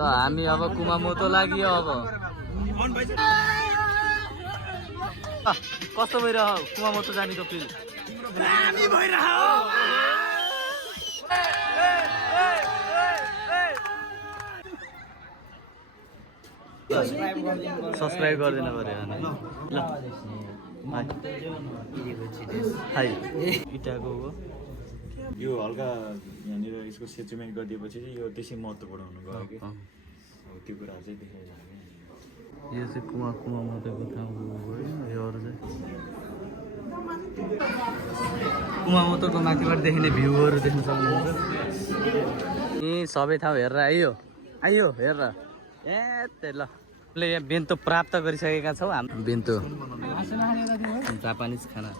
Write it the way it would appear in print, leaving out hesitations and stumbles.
ल हामी अब कुमामोतो लागि अब कस्तो भइरह कुमामोतो जानेको फिल सब्सक्राइब गरिदिनु पर्यो ल हाई इटाको हो यो हल्का यहाँनिर यसको सेचुमेन्ट गरिदिएपछि चाहिँ यो त्यसै महत्त्व बढाउनु गयो कि अब त्यो कुराहरू चाहिँ देखाइरहेको यो चाहिँ कुमामोतोको ठाउँ हो यो अरू चाहिँ कुमामोतोको माथिबाट देखिने भ्यूहरू देख्न सक्नुहुन्छ ए सबै ठाउँ हेरेर आइयो हेर ए त्यही ल यहाँ बेन्तो प्राप्त गरिसकेका छौँ हामी बेन्तो जापानिज खाना